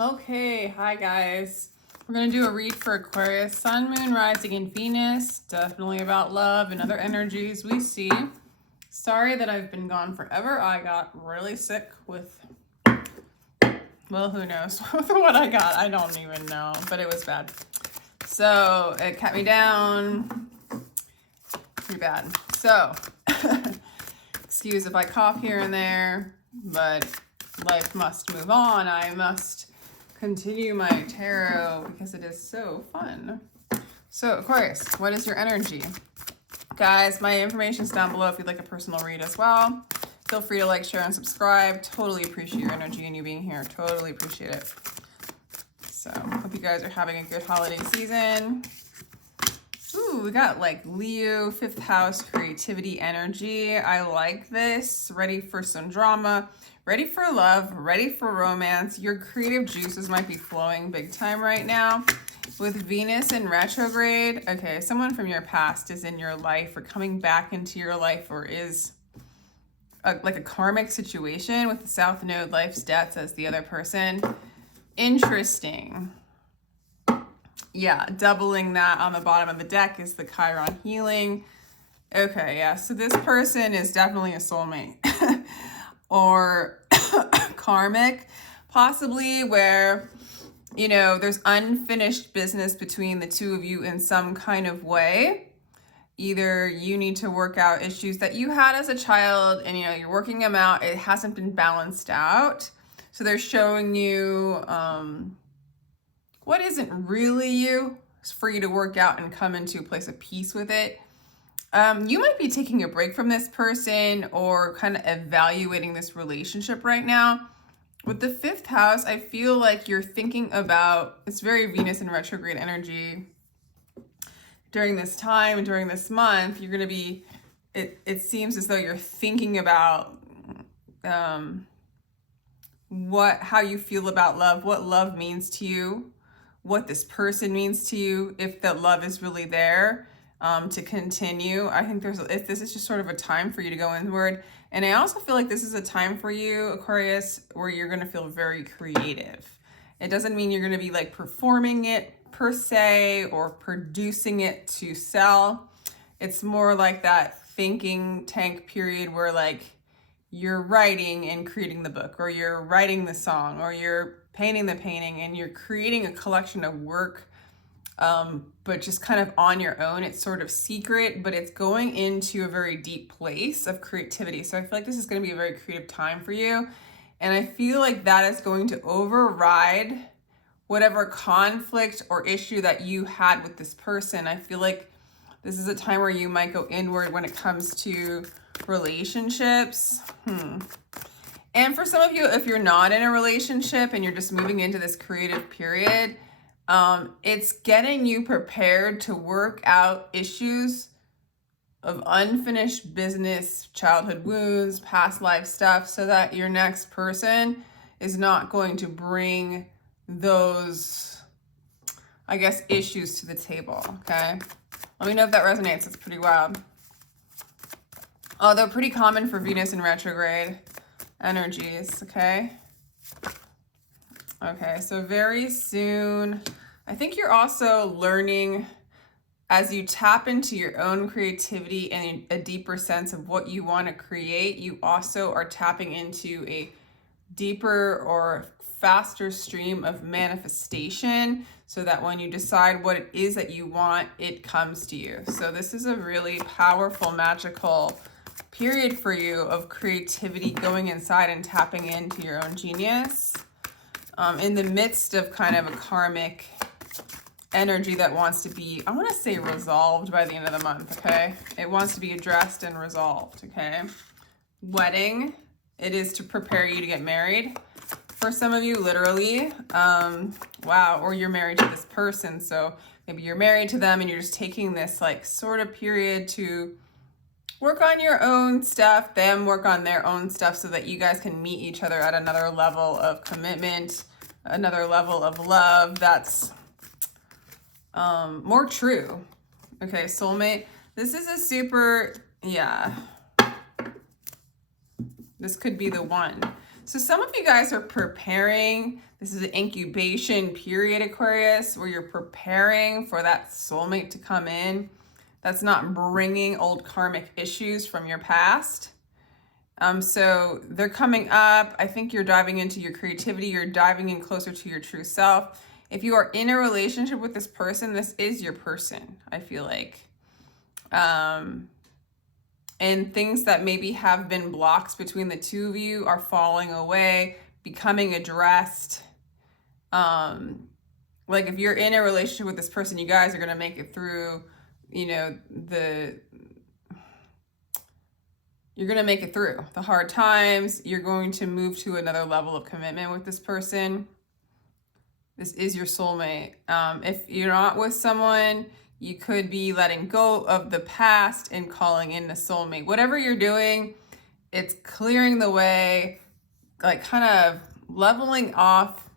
Okay, hi guys. We're going to do a read for Aquarius, Sun, Moon, Rising, and Venus. Definitely about love and other energies we see. Sorry that I've been gone forever. I got really sick with, well, who knows what I got. I don't even know, but it was bad. So it kept me down. Pretty bad. So, excuse if I cough here and there, but life must move on. I must continue my tarot because it is so fun. So Aquarius, what is your energy? Guys, my information is down below if you'd like a personal read as well. Feel free to like, share, and subscribe. Totally appreciate your energy and you being here. Totally appreciate it. So hope you guys are having a good holiday season. Ooh, we got like Leo, 5th house, creativity energy. I like this. Ready for some drama. Ready for love, ready for romance. Your creative juices might be flowing big time right now. With Venus in retrograde, okay, someone from your past is in your life or coming back into your life or is like a karmic situation with the South Node, life's debts as the other person. Interesting. Yeah, doubling that on the bottom of the deck is the Chiron healing. Okay, yeah, so this person is definitely a soulmate. Or karmic, possibly, where, you know, there's unfinished business between the two of you in some kind of way. Either you need to work out issues that you had as a child and, you know, you're working them out. It hasn't been balanced out. So they're showing you what isn't really you for you to work out and come into a place of peace with it. You might be taking a break from this person or kind of evaluating this relationship right now. With the 5th house, I feel like you're thinking about, it's very Venus in retrograde energy. During this time, during this month, you're going to be, it seems as though you're thinking about how you feel about love, what love means to you, what this person means to you, if that love is really there. To continue. I think this is just sort of a time for you to go inward. And I also feel like this is a time for you, Aquarius, where you're going to feel very creative. It doesn't mean you're going to be like performing it per se or producing it to sell. It's more like that thinking tank period where like you're writing and creating the book, or you're writing the song, or you're painting the painting, and you're creating a collection of work. But just kind of on your own. It's sort of secret, but it's going into a very deep place of creativity. So I feel like this is going to be a very creative time for you. And I feel like that is going to override whatever conflict or issue that you had with this person. I feel like this is a time where you might go inward when it comes to relationships. And for some of you, if you're not in a relationship and you're just moving into this creative period, it's getting you prepared to work out issues of unfinished business, childhood wounds, past life stuff, so that your next person is not going to bring those, I guess, issues to the table, okay? Let me know if that resonates. It's pretty wild. Although pretty common for Venus in retrograde energies, okay? Okay, so very soon, I think you're also learning as you tap into your own creativity and a deeper sense of what you want to create, you also are tapping into a deeper or faster stream of manifestation so that when you decide what it is that you want, it comes to you. So this is a really powerful, magical period for you of creativity, going inside and tapping into your own genius. In the midst of kind of a karmic energy that wants to be, I want to say resolved by the end of the month, okay? It wants to be addressed and resolved, okay? Wedding, it is to prepare you to get married. For some of you, literally, wow, or you're married to this person, so maybe you're married to them and you're just taking this like sort of period to work on your own stuff, them work on their own stuff so that you guys can meet each other at another level of commitment, another level of love that's more true. Okay, soulmate. This is a super, yeah. This could be the one. So some of you guys are preparing. This is an incubation period, Aquarius, where you're preparing for that soulmate to come in. That's not bringing old karmic issues from your past. So they're coming up. I think you're diving into your creativity. You're diving in closer to your true self. If you are in a relationship with this person, this is your person, I feel like. And things that maybe have been blocks between the two of you are falling away, becoming addressed. Like if you're in a relationship with this person, you guys are going to make it through, you know, you're going to make it through the hard times. You're going to move to another level of commitment with this person. This is your soulmate. If you're not with someone, you could be letting go of the past and calling in the soulmate. Whatever you're doing, it's clearing the way, like kind of leveling off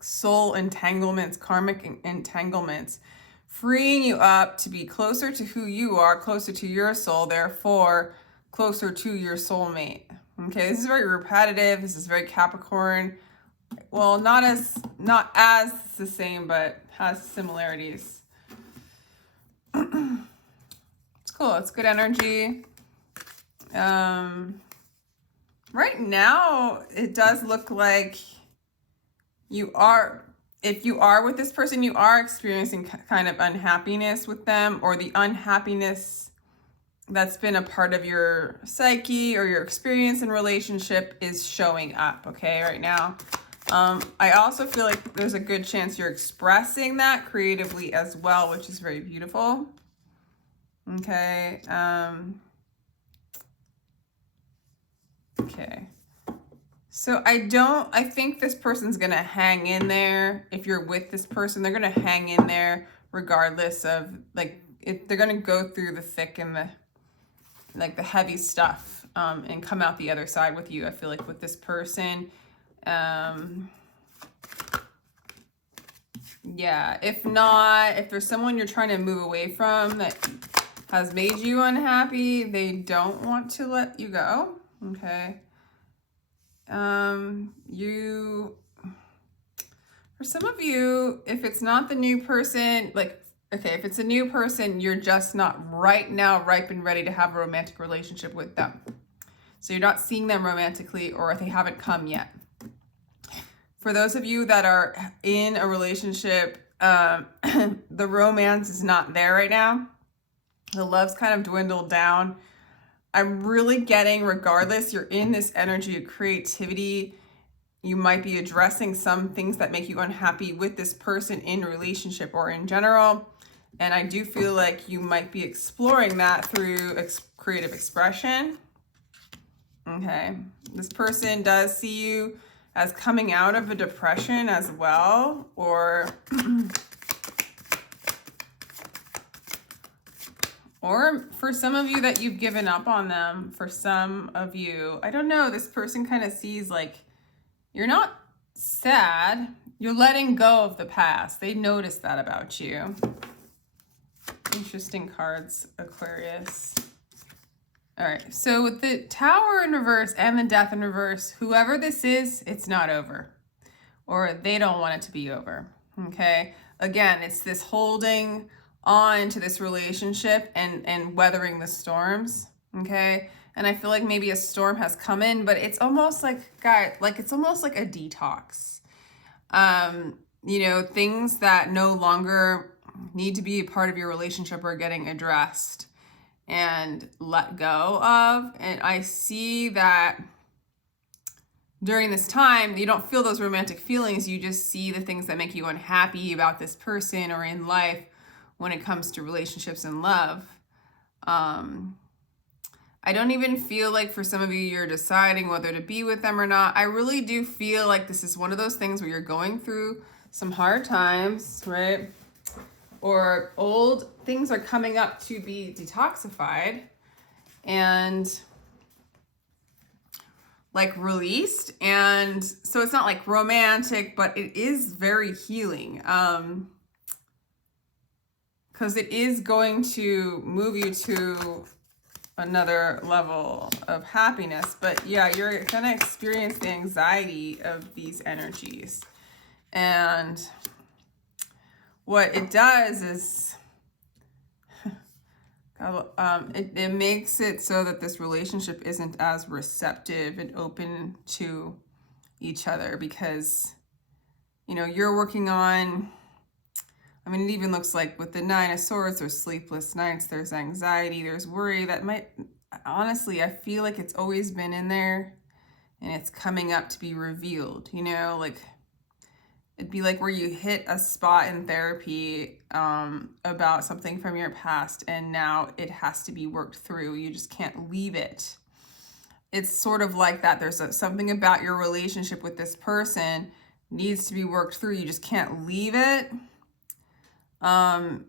soul entanglements, karmic entanglements, freeing you up to be closer to who you are, closer to your soul, therefore closer to your soulmate. Okay, this is very repetitive. This is very Capricorn. Well, not as the same, but has similarities. It's cool. It's good energy. Right now, it does look like you are, if you are with this person, you are experiencing kind of unhappiness with them, or the unhappiness that's been a part of your psyche or your experience in relationship is showing up, okay, right now. I also feel like there's a good chance you're expressing that creatively as well, which is very beautiful. Okay. Okay. So I think this person's going to hang in there. If you're with this person, they're going to hang in there regardless of, like, if they're going to go through the thick and the heavy stuff, and come out the other side with you. I feel like with this person, yeah, if not, if there's someone you're trying to move away from that has made you unhappy, they don't want to let you go. Okay. For some of you, if it's not the new person, like, okay, if it's a new person, you're just not right now ripe and ready to have a romantic relationship with them. So you're not seeing them romantically, or they haven't come yet. For those of you that are in a relationship, the romance is not there right now. The love's kind of dwindled down. I'm really getting, regardless, you're in this energy of creativity. You might be addressing some things that make you unhappy with this person in a relationship or in general. And I do feel like you might be exploring that through creative expression. Okay. This person does see you as coming out of a depression as well, or for some of you that you've given up on them. For some of you, I don't know, this person kind of sees, like, you're not sad, you're letting go of the past. They notice that about you. Interesting cards, Aquarius. All right, so with the Tower in reverse and the Death in reverse, whoever this is, it's not over. Or they don't want it to be over, okay? Again, it's this holding on to this relationship and weathering the storms, okay? And I feel like maybe a storm has come in, but it's almost like, guys, like it's almost like a detox. You know, things that no longer need to be a part of your relationship are getting addressed and let go of. And I see that during this time, you don't feel those romantic feelings. You just see the things that make you unhappy about this person or in life when it comes to relationships and love. I don't even feel like for some of you, you're deciding whether to be with them or not. I really do feel like this is one of those things where you're going through some hard times, right? Or old things are coming up to be detoxified and like released. And so it's not like romantic, but it is very healing. Because it is going to move you to another level of happiness. But yeah, you're going to experience the anxiety of these energies. And what it does is it makes it so that this relationship isn't as receptive and open to each other, because, you know, you're working on, I mean, it even looks like with the Nine of Swords, there's sleepless nights, there's anxiety, there's worry that might, honestly, I feel like it's always been in there and it's coming up to be revealed, you know, like it'd be like where you hit a spot in therapy about something from your past and now it has to be worked through. You just can't leave it. It's sort of like that. There's something about your relationship with this person needs to be worked through. You just can't leave it. And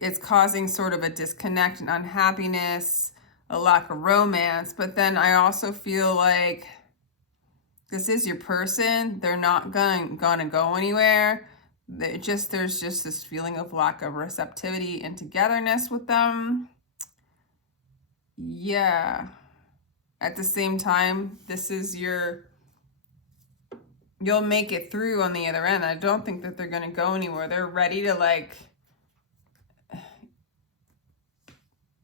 it's causing sort of a disconnect and unhappiness, a lack of romance. But then I also feel like this is your person. They're not gonna go anywhere. There's just this feeling of lack of receptivity and togetherness with them. Yeah. At the same time, this is you'll make it through on the other end. I don't think that they're gonna go anywhere. They're ready to like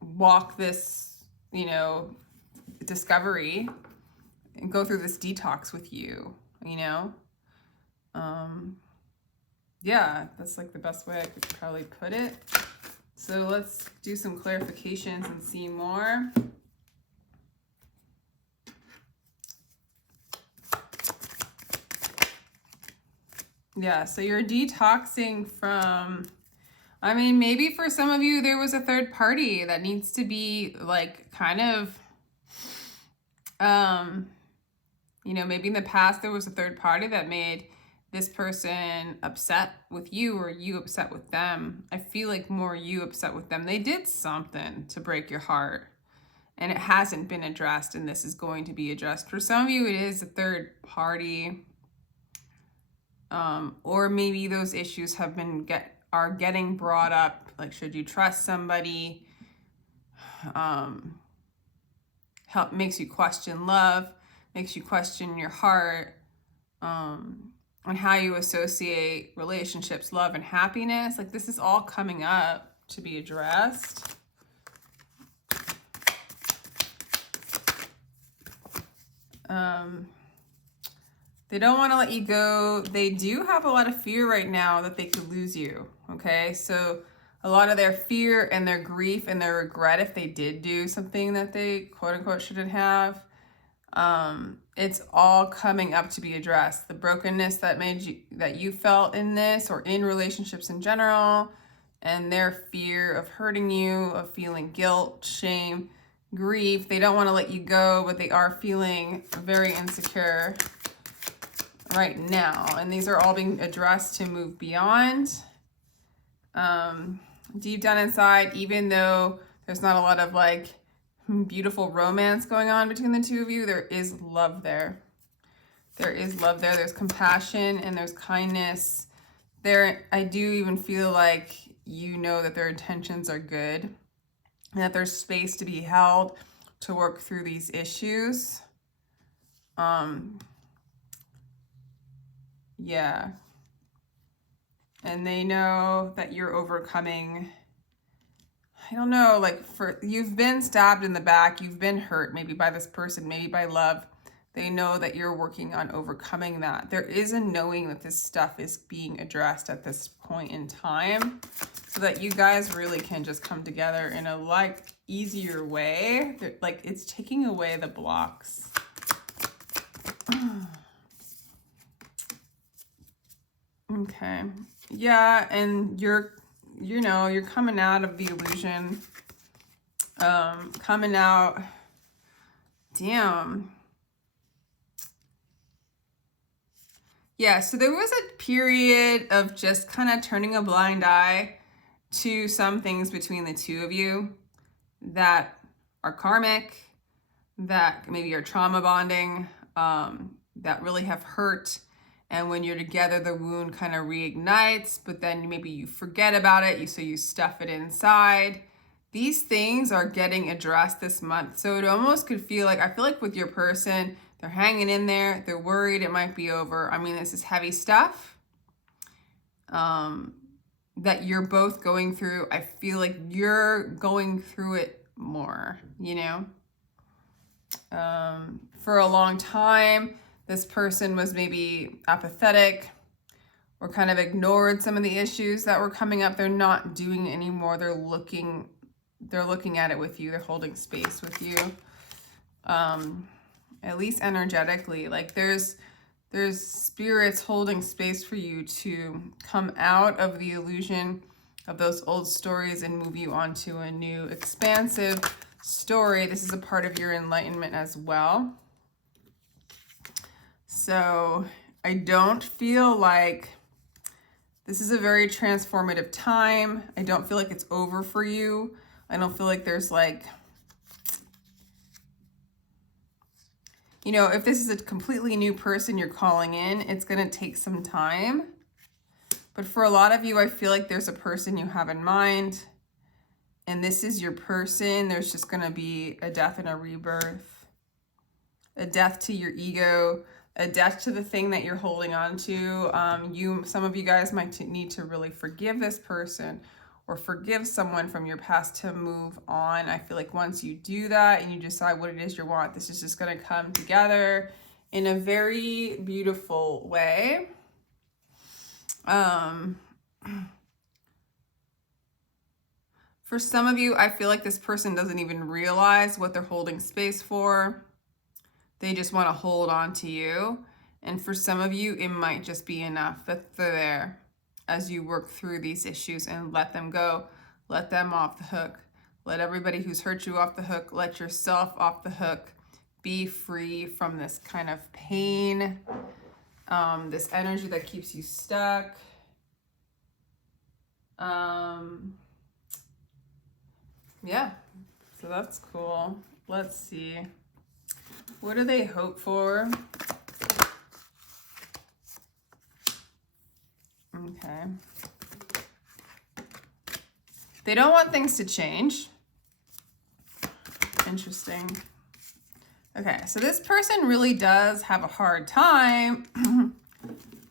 walk this, you know, discovery and go through this detox with you, you know? Yeah, that's like the best way I could probably put it. So let's do some clarifications and see more. Yeah, so you're detoxing from, I mean, maybe for some of you, there was a third party that needs to be like kind of, you know, maybe in the past there was a third party that made this person upset with you or you upset with them. I feel like more you upset with them. They did something to break your heart and it hasn't been addressed, and this is going to be addressed. For some of you, it is a third party. Or maybe those issues have been are getting brought up, like should you trust somebody? Makes you question love, makes you question your heart, on how you associate relationships, love, and happiness. Like this is all coming up to be addressed. They don't want to let you go. They do have a lot of fear right now that they could lose you, okay? So a lot of their fear and their grief and their regret if they did do something that they quote-unquote shouldn't have, it's all coming up to be addressed. The brokenness that you felt in this or in relationships in general, and their fear of hurting you, of feeling guilt, shame, grief. They don't want to let you go, but they are feeling very insecure right now, and these are all being addressed to move beyond. Deep down inside, even though there's not a lot of like beautiful romance going on between the two of you, there is love there. There is love there. There's compassion and there's kindness there. I do even feel like you know that their intentions are good and that there's space to be held to work through these issues. Yeah. And they know that you're overcoming, I don't know, like you've been stabbed in the back, you've been hurt maybe by this person, maybe by love. They know that you're working on overcoming that. There is a knowing that this stuff is being addressed at this point in time so that you guys really can just come together in a like easier way. Like it's taking away the blocks. Okay. Yeah, and you're coming out of the illusion. Coming out. Damn. Yeah, so there was a period of just kind of turning a blind eye to some things between the two of you that are karmic, that maybe are trauma bonding, that really have hurt. And when you're together, the wound kind of reignites, but then maybe you forget about it, so you stuff it inside. these things are getting addressed this month. So it almost could feel like, I feel like with your person, they're hanging in there. They're worried it might be over. I mean, this is heavy stuff that you're both going through. I feel like you're going through it more, you know? For a long time, this person was maybe apathetic or kind of ignored some of the issues that were coming up. They're not doing it anymore. They're looking at it with you. They're holding space with you. At least energetically, like there's spirits holding space for you to come out of the illusion of those old stories and move you onto a new expansive story. This is a part of your enlightenment as well. So I don't feel like this is a very transformative time. I don't feel like it's over for you. I don't feel like there's like, you know, if this is a completely new person you're calling in, it's going to take some time. But for a lot of you, I feel like there's a person you have in mind, and this is your person. There's just going to be a death and a rebirth, a death to your ego, a death to the thing that you're holding on to. Some of you guys might need to really forgive this person or forgive someone from your past to move on. I feel like once you do that and you decide what it is you want, this is just going to come together in a very beautiful way. For some of you, I feel like this person doesn't even realize what they're holding space for. They just want to hold on to you. And for some of you, it might just be enough that they're there as you work through these issues and let them go. Let them off the hook. Let everybody who's hurt you off the hook. Let yourself off the hook. Be free from this kind of pain, this energy that keeps you stuck. Yeah, so that's cool. Let's see. What do they hope for? Okay. They don't want things to change. Interesting. Okay, so this person really does have a hard time.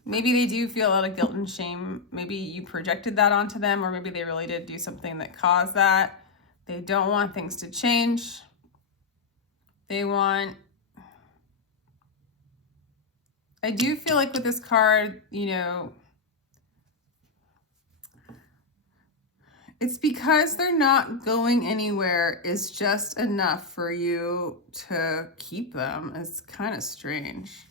Maybe they do feel a lot of guilt and shame. Maybe you projected that onto them, or maybe they really did do something that caused that. They don't want things to change. They want... I do feel like with this card, you know, it's because they're not going anywhere is just enough for you to keep them. It's kind of strange.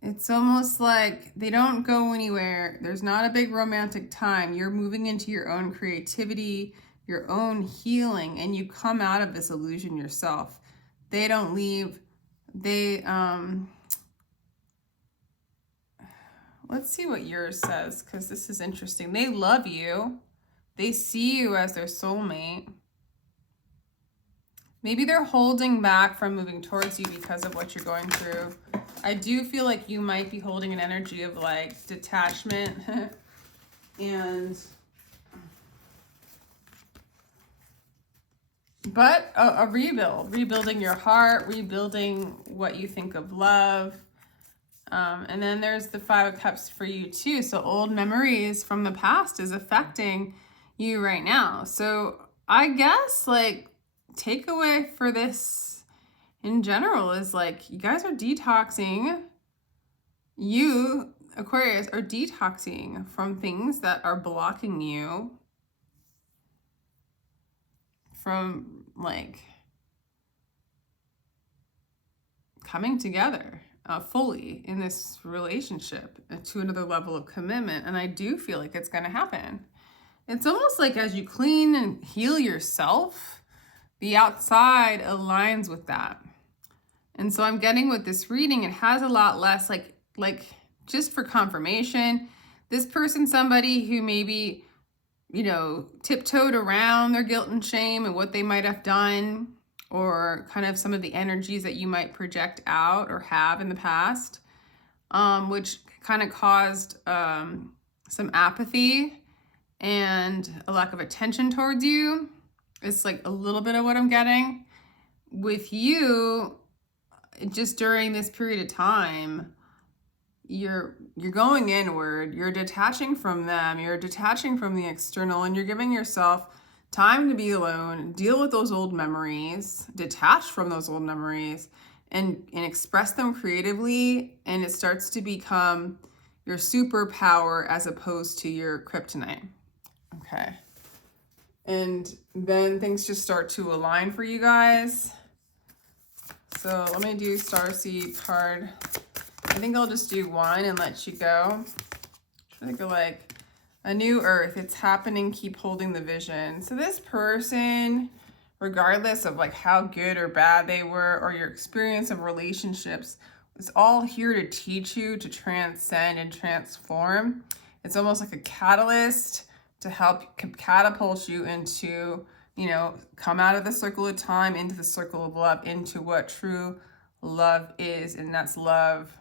It's almost like they don't go anywhere. There's not a big romantic time. You're moving into your own creativity, your own healing, and you come out of this illusion yourself. They don't leave. They, let's see what yours says, because this is interesting. They love you. They see you as their soulmate. Maybe they're holding back from moving towards you because of what you're going through. I do feel like you might be holding an energy of like detachment but a rebuilding your heart, rebuilding what you think of love. And then there's the Five of Cups for you too. So old memories from the past is affecting you right now. So I guess like takeaway for this in general is like, you guys are detoxing. You, Aquarius, are detoxing from things that are blocking you from like coming together fully in this relationship to another level of commitment. And I do feel like it's going to happen. It's almost like as you clean and heal yourself, the outside aligns with that. And so I'm getting with this reading, it has a lot less like just for confirmation, this person, somebody who maybe, you know, tiptoed around their guilt and shame and what they might have done, or kind of some of the energies that you might project out or have in the past, which kind of caused some apathy and a lack of attention towards you. It's like a little bit of what I'm getting. With you, just during this period of time, you're going inward, you're detaching from them, you're detaching from the external, and you're giving yourself time to be alone, deal with those old memories, detach from those old memories, and express them creatively, and it starts to become your superpower as opposed to your kryptonite. Okay. And then things just start to align for you guys. So let me do Starseed card. I think I'll just do one and let you go. I think of like a new earth. It's happening. Keep holding the vision. So this person, regardless of like how good or bad they were or your experience of relationships, is all here to teach you to transcend and transform. It's almost like a catalyst to help catapult you into, you know, come out of the circle of time into the circle of love, into what true love is. And that's love.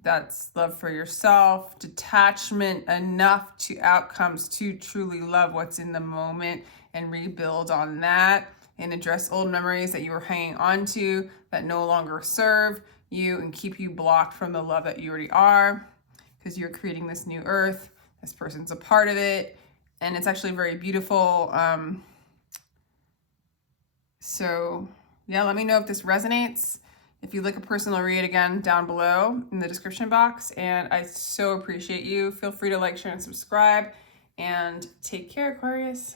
That's love for yourself, detachment enough to outcomes to truly love what's in the moment and rebuild on that and address old memories that you were hanging on to that no longer serve you and keep you blocked from the love that you already are, because you're creating this new earth. This person's a part of it, and it's actually very beautiful. So yeah, let me know if this resonates. If you'd like a personal read, again, down below in the description box. And I so appreciate you. Feel free to like, share, and subscribe. And take care, Aquarius.